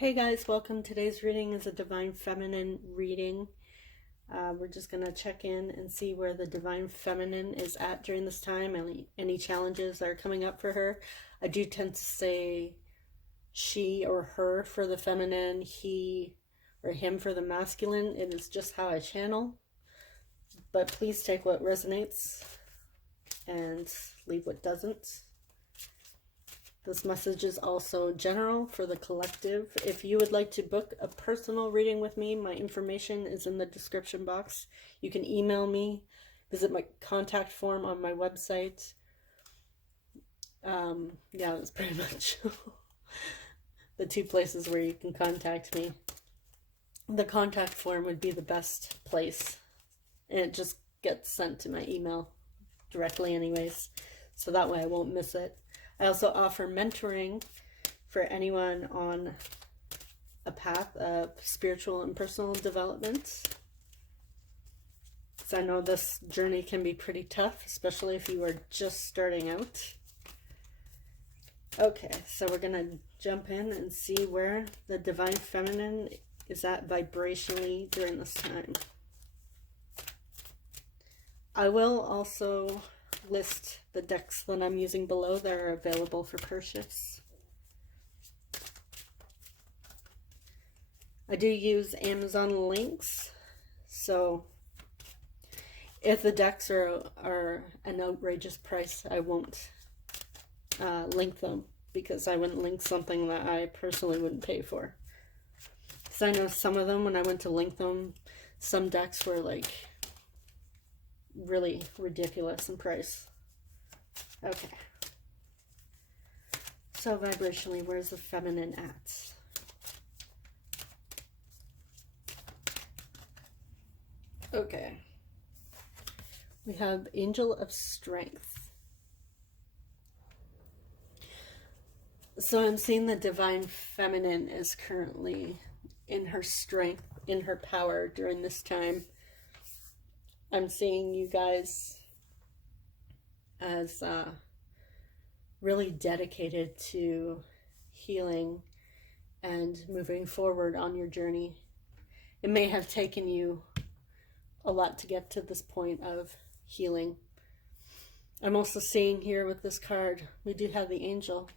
Hey guys, welcome. Today's reading is a Divine Feminine reading. We're just going to check in and see where the Divine Feminine is at during this time, any challenges that are coming up for her. I do tend to say she or her for the feminine, he or him for the masculine. It is just how I channel. But please take what resonates and leave what doesn't. This message is also general for the collective. If you would like to book a personal reading with me, my information is in the description box. You can email me, visit my contact form on my website. Yeah, that's pretty much the two places where you can contact me. The contact form would be the best place, and it just gets sent to my email directly anyways, so that way I won't miss it. I also offer mentoring for anyone on a path of spiritual and personal development. So I know this journey can be pretty tough, especially if you are just starting out. Okay, so we're going to jump in and see where the Divine Feminine is at vibrationally during this time. I will also list the decks that I'm using below that are available for purchase. I do use Amazon links, so if the decks are an outrageous price, I won't link them, because I wouldn't link something that I personally wouldn't pay for. Because I know some of them, when I went to link them, some decks were like really ridiculous in price. Okay. So vibrationally, where's the feminine at? Okay. We have Angel of Strength. So I'm seeing the Divine Feminine is currently in her strength, in her power during this time. I'm seeing you guys as really dedicated to healing and moving forward on your journey. It may have taken you a lot to get to this point of healing. I'm also seeing here with this card, we do have the angel.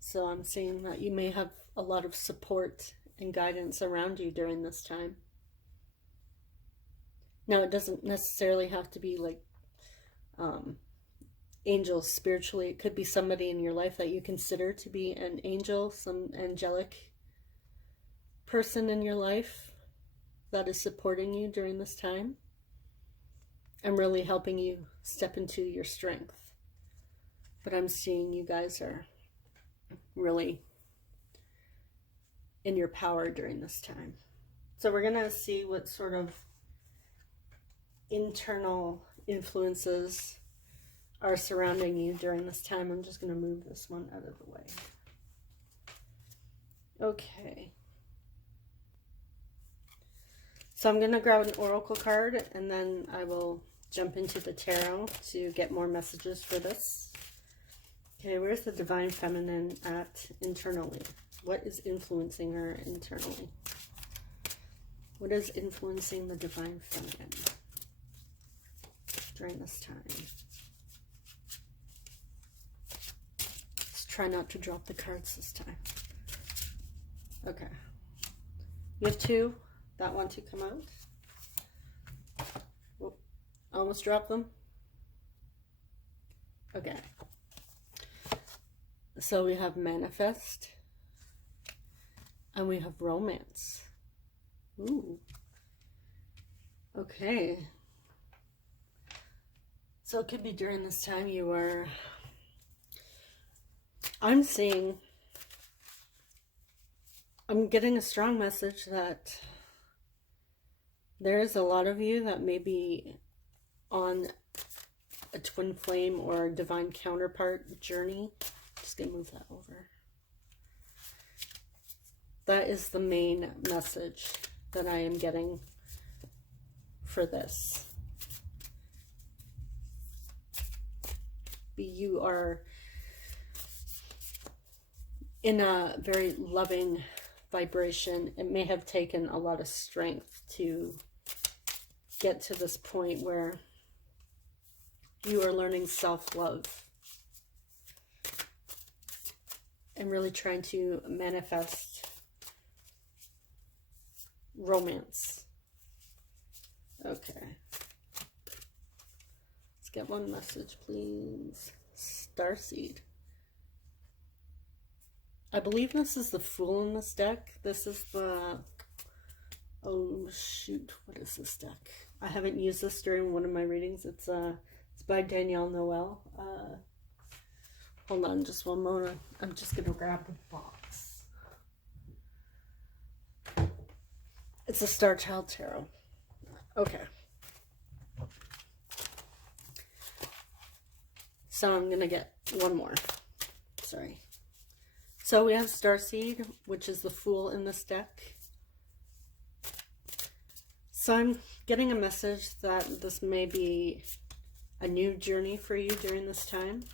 So I'm seeing that you may have a lot of support and guidance around you during this time. Now, it doesn't necessarily have to be like angels spiritually. It could be somebody in your life that you consider to be an angel, some angelic person in your life that is supporting you during this time and really helping you step into your strength. But I'm seeing you guys are really in your power during this time. So we're going to see what sort of internal influences are surrounding you during this time. I'm just going to move this one out of the way. Okay. So I'm going to grab an oracle card, and then I will jump into the tarot to get more messages for this. Okay, where's the Divine Feminine at internally? What is influencing her internally? What is influencing the Divine Feminine during this time? Let's try not to drop the cards this time. Okay. You have two that want to come out. Whoop. Almost dropped them. Okay. So we have manifest and we have romance. Ooh. Okay. So it could be during this time you are, I'm getting a strong message that there is a lot of you that may be on a twin flame or a divine counterpart journey. Just gonna move that over. That is the main message that I am getting for this. You are in a very loving vibration. It may have taken a lot of strength to get to this point where you are learning self-love and really trying to manifest romance. Okay. Let's get one message, please. Starseed. I believe this is the Fool in this deck. This is the... Oh, shoot. What is this deck? I haven't used this during one of my readings. It's by Danielle Noel. Hold on just one moment. I'm just going to grab the box. It's a Star Child Tarot. Okay. So I'm going to get one more. Sorry. So we have Starseed, which is the Fool in this deck. So I'm getting a message that this may be a new journey for you during this time.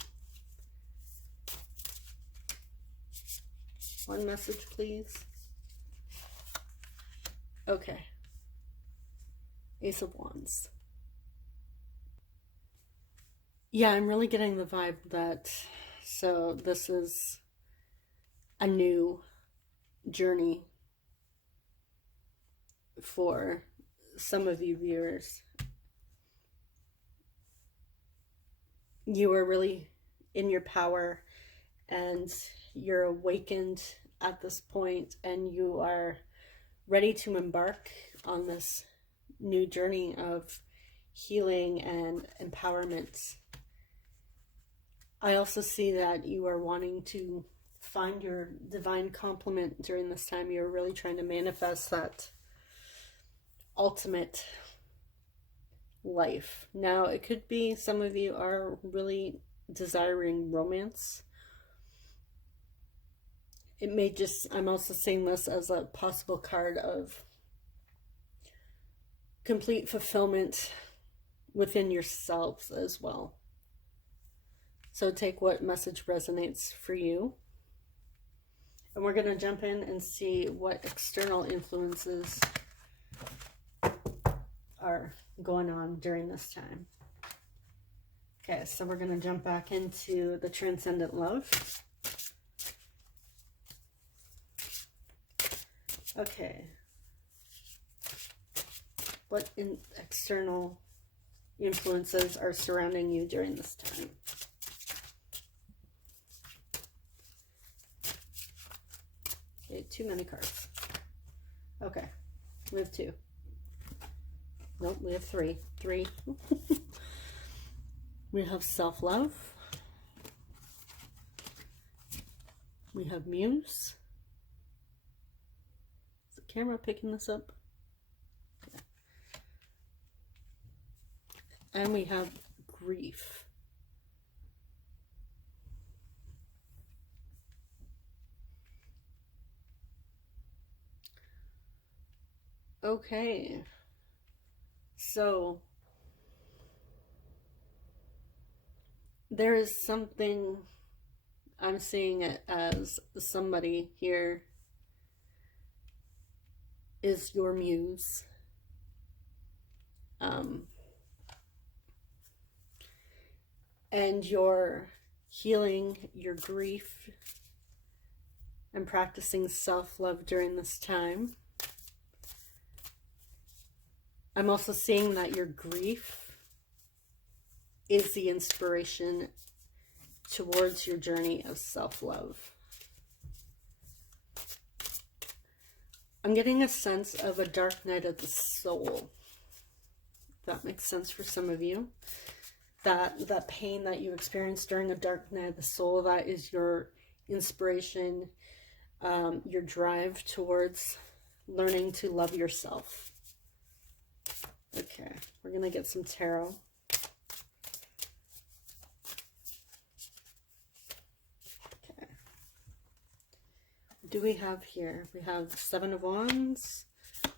One message, please. Okay. Ace of Wands. Yeah, I'm really getting the vibe that, so this is a new journey for some of you viewers. You are really in your power and you're awakened at this point, and you are ready to embark on this new journey of healing and empowerment. I also see that you are wanting to find your divine complement during this time. You're really trying to manifest that ultimate life. Now, it could be some of you are really desiring romance. It may just, I'm also seeing this as a possible card of complete fulfillment within yourselves as well. So take what message resonates for you. And we're going to jump in and see what external influences are going on during this time. Okay, so we're going to jump back into the transcendent love. Okay. What external influences are surrounding you during this time? Okay, too many cards. Okay, we have two. Nope, we have three. Three. We have self-love. We have muse. Is the camera picking this up? Okay. And we have grief. Okay. So there is something, I'm seeing it as somebody here is your muse. And you're healing your grief and practicing self-love during this time. I'm also seeing that your grief is the inspiration towards your journey of self-love. I'm getting a sense of a dark night of the soul. If that makes sense for some of you. That pain that you experienced during a dark night of the soul, that is your inspiration, your drive towards learning to love yourself. Okay, we're going to get some tarot. Okay. What do we have here? We have the Seven of Wands,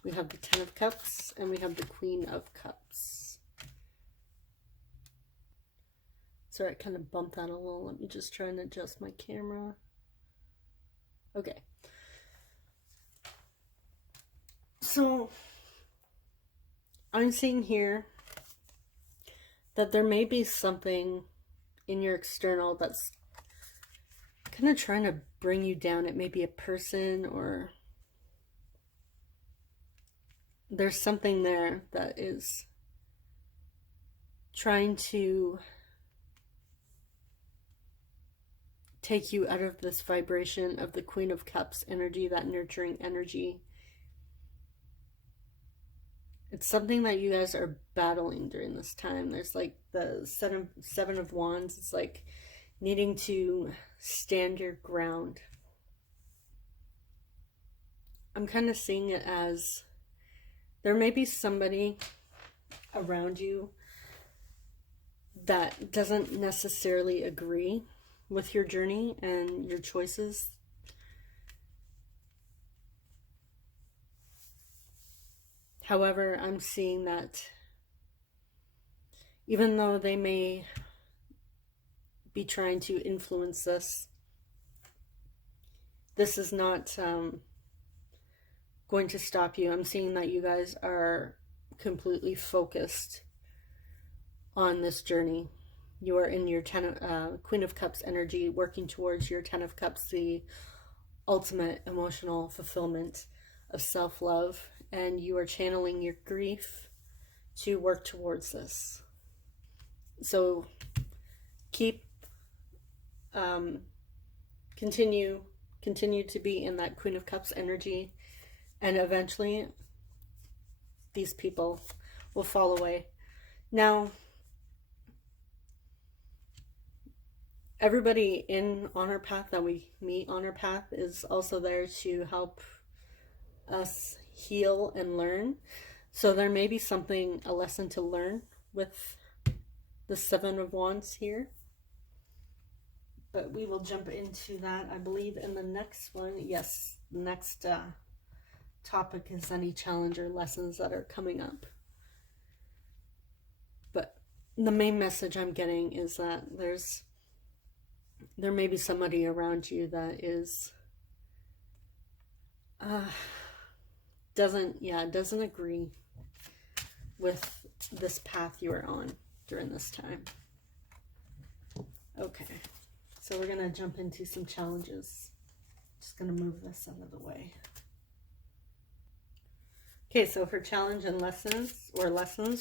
we have the Ten of Cups, and we have the Queen of Cups. Sorry, I kind of bumped that a little. Let me just try and adjust my camera. Okay. So I'm seeing here that there may be something in your external that's kind of trying to bring you down. It may be a person, or there's something there that is trying to take you out of this vibration of the Queen of Cups energy, that nurturing energy. It's something that you guys are battling during this time. There's like the seven of Wands. It's like needing to stand your ground. I'm kind of seeing it as there may be somebody around you that doesn't necessarily agree with your journey and your choices. However, I'm seeing that even though they may be trying to influence this, this is not going to stop you. I'm seeing that you guys are completely focused on this journey. You are in your Queen of Cups energy, working towards your 10 of Cups, the ultimate emotional fulfillment of self-love, and you are channeling your grief to work towards this. So keep continue to be in that Queen of Cups energy, and eventually these people will fall away. Now, everybody on our path that we meet on our path is also there to help us heal and learn. So there may be a lesson to learn with the Seven of Wands here. But we will jump into that, I believe, in the next one. Yes, the next topic is any challenge or lessons that are coming up. But the main message I'm getting is that there may be somebody around you that is doesn't agree with this path you are on during this time. Okay, so we're gonna jump into some challenges. Just gonna move this out of the way. Okay, so for challenge and lessons,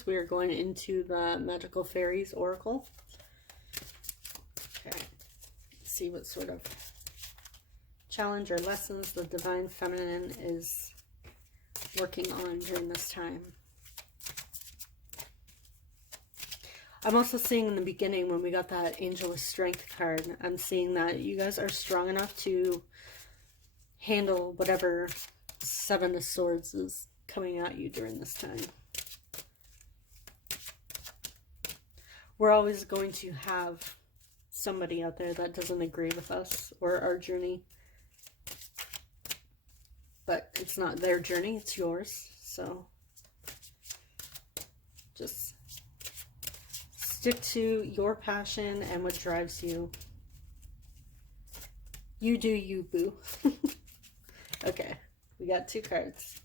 we are going into the Magical Fairies Oracle. Okay, let's see what sort of challenge or lessons the Divine Feminine is working on during this time. I'm also seeing in the beginning, when we got that Angel of Strength card, I'm seeing that you guys are strong enough to handle whatever Seven of Swords is coming at you during this time. We're always going to have somebody out there that doesn't agree with us or our journey. But it's not their journey, it's yours. So just stick to your passion and what drives you. You do you, boo. Okay, we got 2 cards.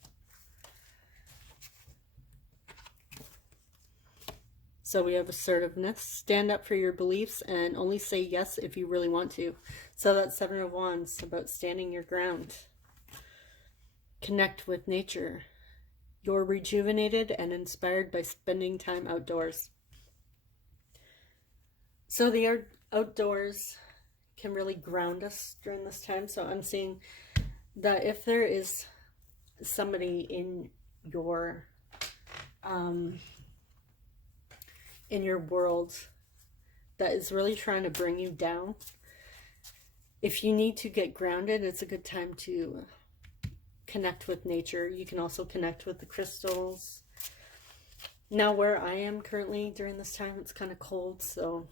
So we have assertiveness. Stand up for your beliefs and only say yes if you really want to. So that's 7 of Wands, about standing your ground. Connect with nature. You're rejuvenated and inspired by spending time outdoors. So the outdoors can really ground us during this time. So I'm seeing that if there is somebody in your world that is really trying to bring you down, if you need to get grounded, it's a good time to connect with nature. You can also connect with the crystals. Now, where I am currently during this time, it's kind of cold, so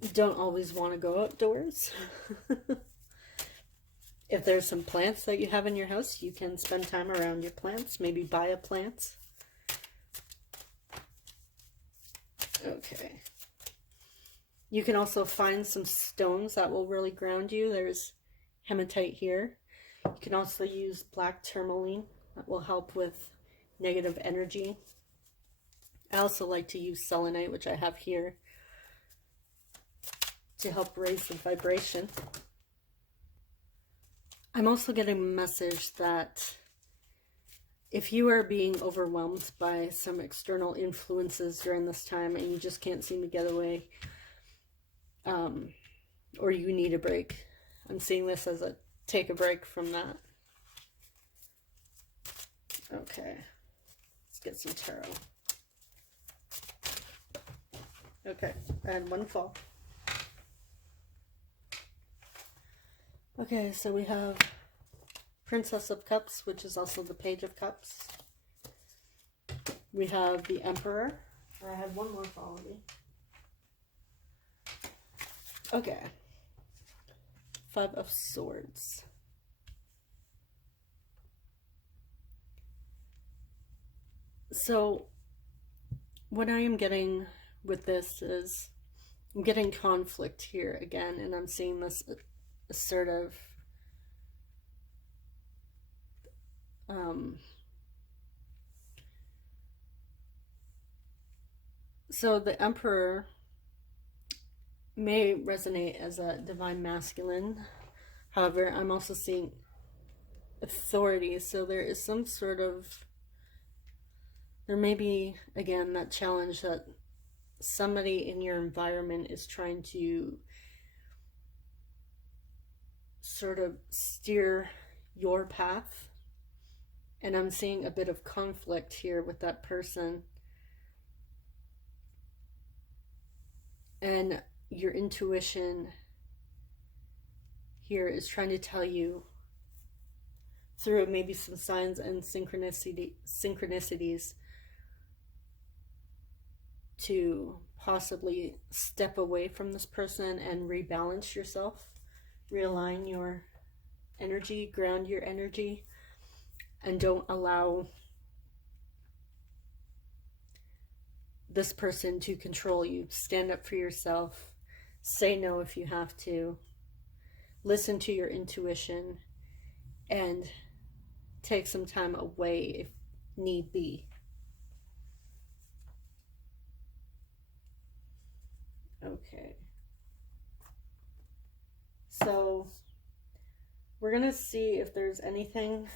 you don't always want to go outdoors. If there's some plants that you have in your house, you can spend time around your plants. Maybe buy a plant. Okay. You can also find some stones that will really ground you. There's hematite here. You can also use black tourmaline. That will help with negative energy. I also like to use selenite, which I have here, to help raise the vibration. I'm also getting a message that if you are being overwhelmed by some external influences during this time and you just can't seem to get away, or you need a break, I'm seeing this as a take a break from that. Okay, let's get some tarot. Okay, and one fall. Okay, so we have Princess of Cups, which is also the Page of Cups. We have the Emperor. I have one more follow me. Okay. Five of Swords. So, what I am getting with this is, I'm getting conflict here again, and I'm seeing this assertive so the Emperor may resonate as a divine masculine. However, I'm also seeing authority, so there is some sort of, there may be, again, that challenge that somebody in your environment is trying to sort of steer your path. And I'm seeing a bit of conflict here with that person. And your intuition here is trying to tell you, through maybe some signs and synchronicities, to possibly step away from this person and rebalance yourself, realign your energy, ground your energy, and don't allow this person to control you. Stand up for yourself. Say no if you have to. Listen to your intuition and take some time away if need be. Okay. So we're going to see if there's anything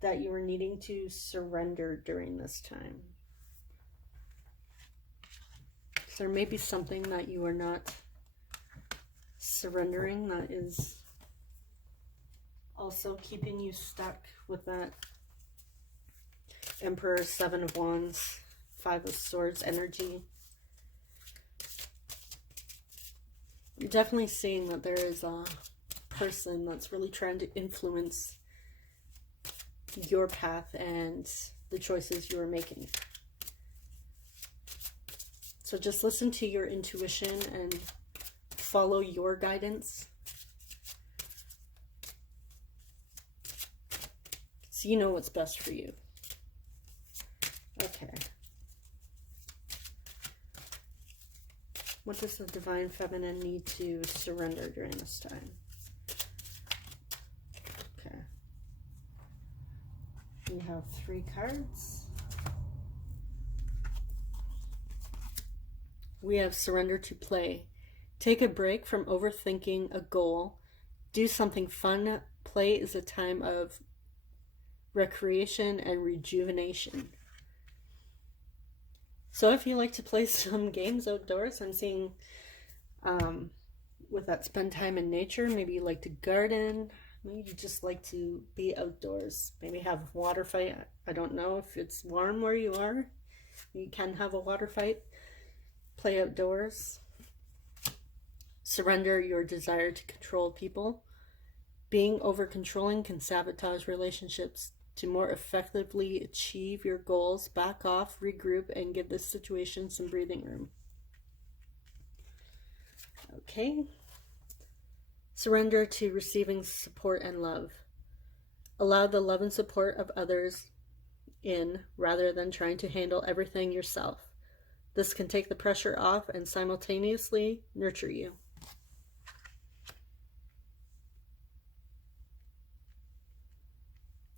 that you are needing to surrender during this time. So there may be something that you are not surrendering that is also keeping you stuck with that Emperor, Seven of Wands, Five of Swords energy. I'm definitely seeing that there is a person that's really trying to influence your path and the choices you are making. So just listen to your intuition and follow your guidance, so you know what's best for you. Okay. What does the Divine Feminine need to surrender during this time? Okay. We have 3 cards. We have surrender to play. Take a break from overthinking a goal. Do something fun. Play is a time of recreation and rejuvenation. So if you like to play some games outdoors, I'm seeing with that spend time in nature, maybe you like to garden, maybe you just like to be outdoors, maybe have a water fight. I don't know if it's warm where you are. You can have a water fight. Play outdoors. Surrender your desire to control people. Being over-controlling can sabotage relationships. To more effectively achieve your goals, back off, regroup, and give this situation some breathing room. Okay. Surrender to receiving support and love. Allow the love and support of others in, rather than trying to handle everything yourself. This can take the pressure off and simultaneously nurture you.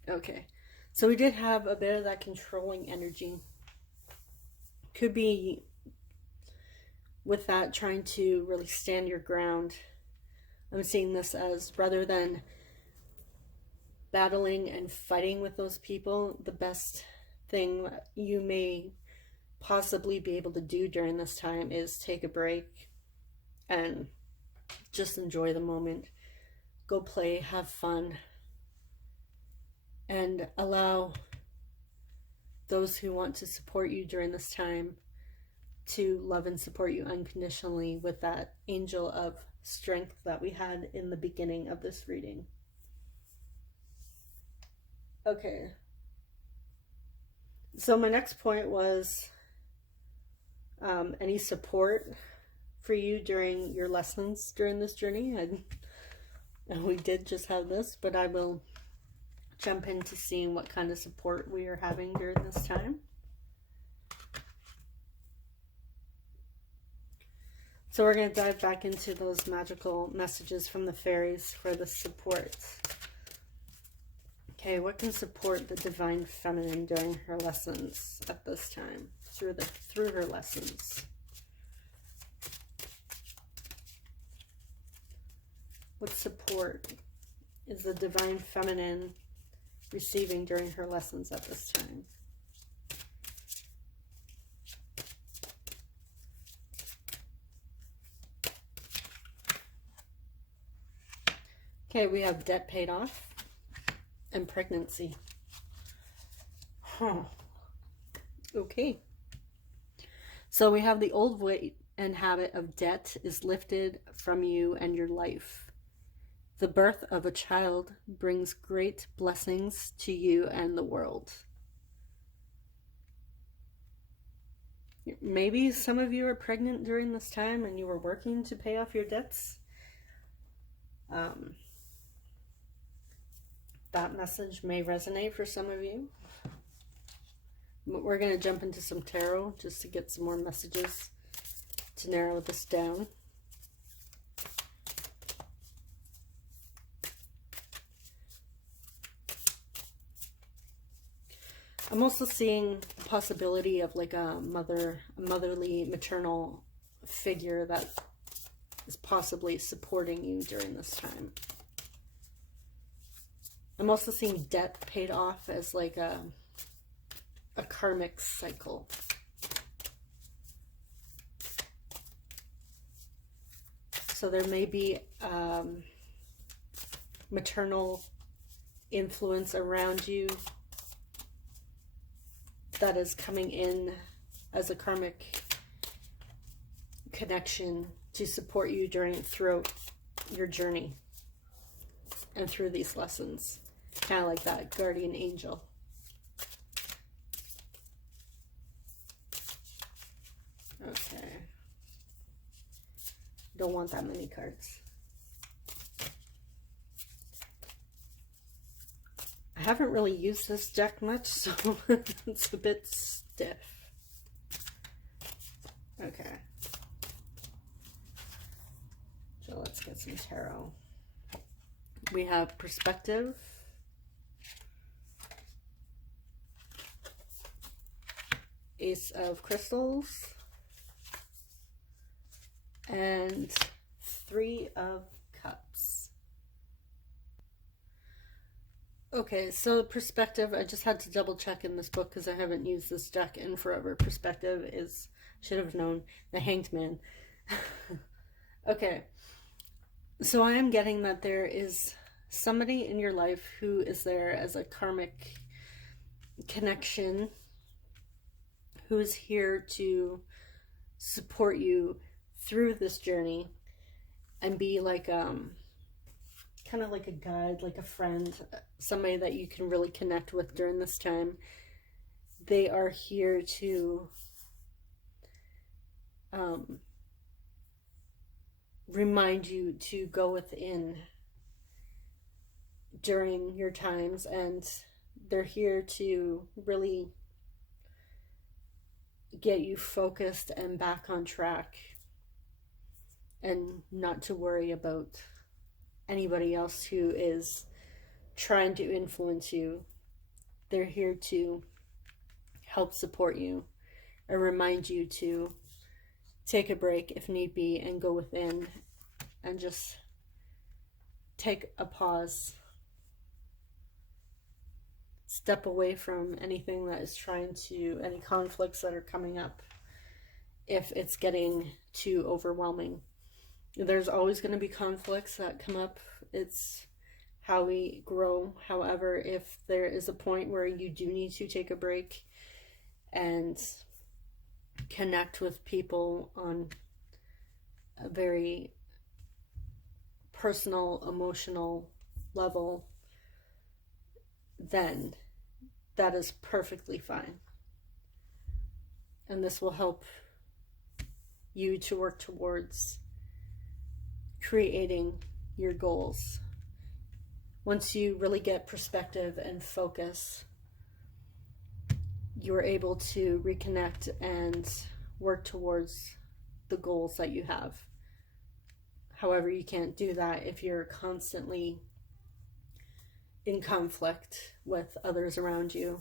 Okay, so we did have a bit of that controlling energy. Could be with that trying to really stand your ground. I'm seeing this as, rather than battling and fighting with those people, the best thing you may possibly be able to do during this time is take a break and just enjoy the moment. Go play, have fun, and allow those who want to support you during this time to love and support you unconditionally with that angel of strength that we had in the beginning of this reading. Okay. So my next point was any support for you during your lessons during this journey. And we did just have this, but I will jump into seeing what kind of support we are having during this time. So we're going to dive back into those magical messages from the fairies for the support. Okay, what can support the divine feminine during her lessons at this time, through her lessons? What support is the divine feminine receiving during her lessons at this time? Okay, we have debt paid off and pregnancy. Okay. So we have the old weight and habit of debt is lifted from you and your life. The birth of a child brings great blessings to you and the world. Maybe some of you are pregnant during this time and you were working to pay off your debts. That message may resonate for some of you. But we're going to jump into some tarot just to get some more messages to narrow this down. I'm also seeing the possibility of like a motherly, maternal figure that is possibly supporting you during this time. I'm also seeing debt paid off as like a karmic cycle. So there may be maternal influence around you that is coming in as a karmic connection to support you throughout your journey and through these lessons. Kind of like that guardian angel. Okay. Don't want that many cards. I haven't really used this deck much, so it's a bit stiff. Okay. So let's get some tarot. We have perspective, Ace of Crystals, and Three of Cups. Okay, so perspective, I just had to double check in this book because I haven't used this deck in forever. Perspective is, should have known, the Hanged Man. Okay, so I am getting that there is somebody in your life who is there as a karmic connection, who is here to support you through this journey and be like kind of like a guide, like a friend, somebody that you can really connect with during this time. They are here to remind you to go within during your times, and they're here to really get you focused and back on track, and not to worry about anybody else who is trying to influence you. They're here to help support you and remind you to take a break if need be and go within and just take a pause. Step away from anything that is trying to, any conflicts that are coming up, if it's getting too overwhelming. There's always going to be conflicts that come up. It's how we grow. However, if there is a point where you do need to take a break and connect with people on a very personal, emotional level, then that is perfectly fine. And this will help you to work towards creating your goals. Once you really get perspective and focus, you're able to reconnect and work towards the goals that you have. However, you can't do that if you're constantly in conflict with others around you,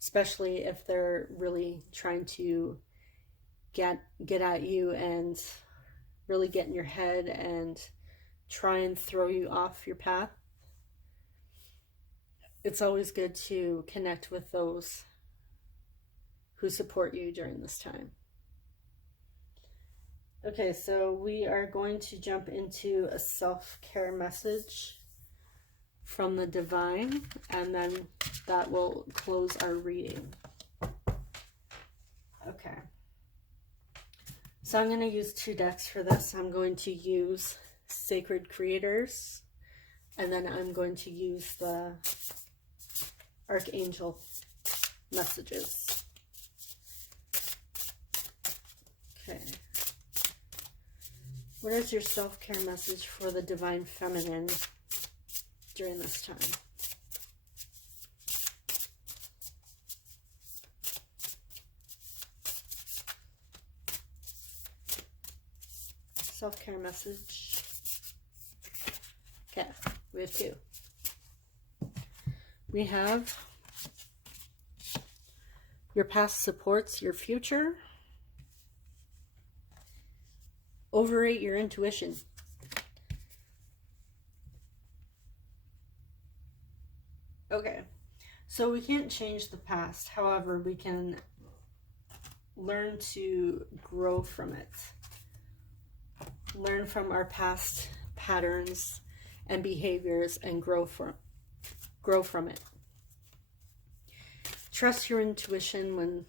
especially if they're really trying to get at you and really get in your head and try and throw you off your path. It's always good to connect with those who support you during this time. Okay, so we are going to jump into a self-care message from the divine, and then that will close our reading. Okay. So I'm going to use 2 decks for this. I'm going to use Sacred Creators, and then I'm going to use the Archangel messages. Okay. What is your self-care message for the Divine Feminine during this time? Self-care message. Okay, we have 2. We have your past supports your future. Overrate your intuition. Okay, so we can't change the past. However, we can learn to grow from it. Learn from our past patterns and behaviors and grow from it. Trust your intuition when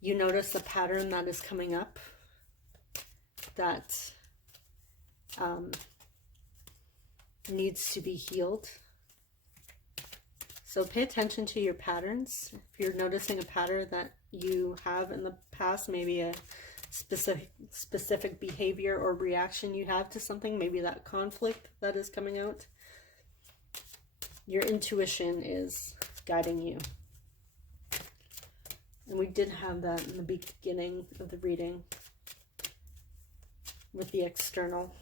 you notice a pattern that is coming up that needs to be healed. So pay attention to your patterns. If you're noticing a pattern that you have in the past, maybe a specific behavior or reaction you have to something, maybe that conflict that is coming out, your intuition is guiding you. And we did have that in the beginning of the reading with the external,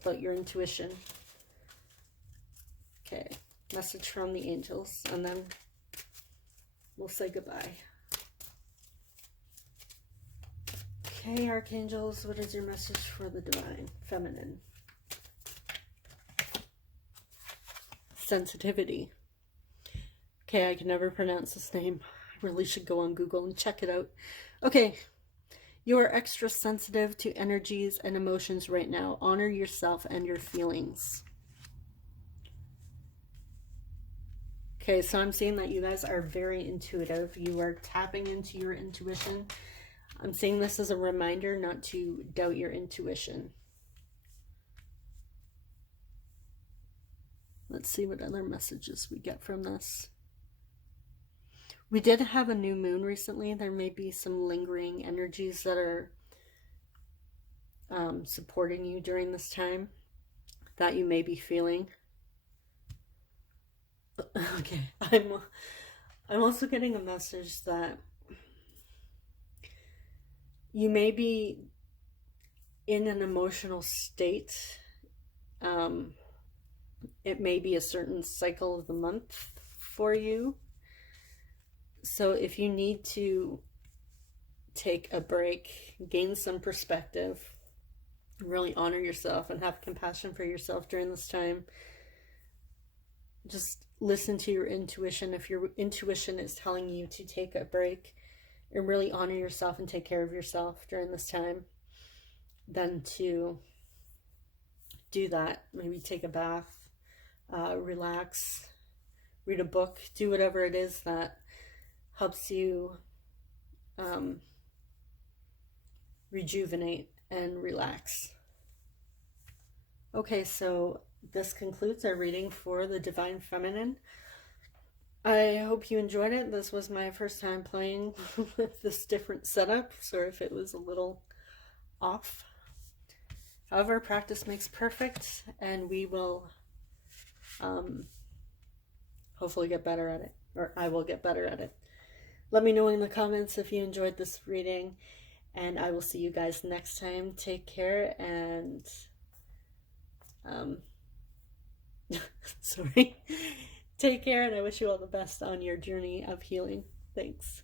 about your intuition. Okay, message from the angels, and then we'll say goodbye. Okay, archangels, what is your message for the Divine Feminine? Sensitivity. Okay, I can never pronounce this name. I really should go on Google and check it out. Okay, you are extra sensitive to energies and emotions right now. Honor yourself and your feelings. Okay, so I'm seeing that you guys are very intuitive. You are tapping into your intuition. I'm seeing this as a reminder not to doubt your intuition. Let's see what other messages we get from this. We did have a new moon recently. There may be some lingering energies that are supporting you during this time that you may be feeling. Okay, I'm also getting a message that You may be in an emotional state. It may be a certain cycle of the month for you. So if you need to take a break, gain some perspective, really honor yourself and have compassion for yourself during this time, just listen to your intuition. If your intuition is telling you to take a break and really honor yourself and take care of yourself during this time, then to do that. Maybe take a bath, relax, read a book, do whatever it is that helps you rejuvenate and relax. Okay, so this concludes our reading for the Divine Feminine. I hope you enjoyed it. This was my first time playing with this different setup, so if it was a little off. However, practice makes perfect, and we will hopefully get better at it, or I will get better at it. Let me know in the comments if you enjoyed this reading, and I will see you guys next time. Take care, and sorry. Take care, and I wish you all the best on your journey of healing. Thanks.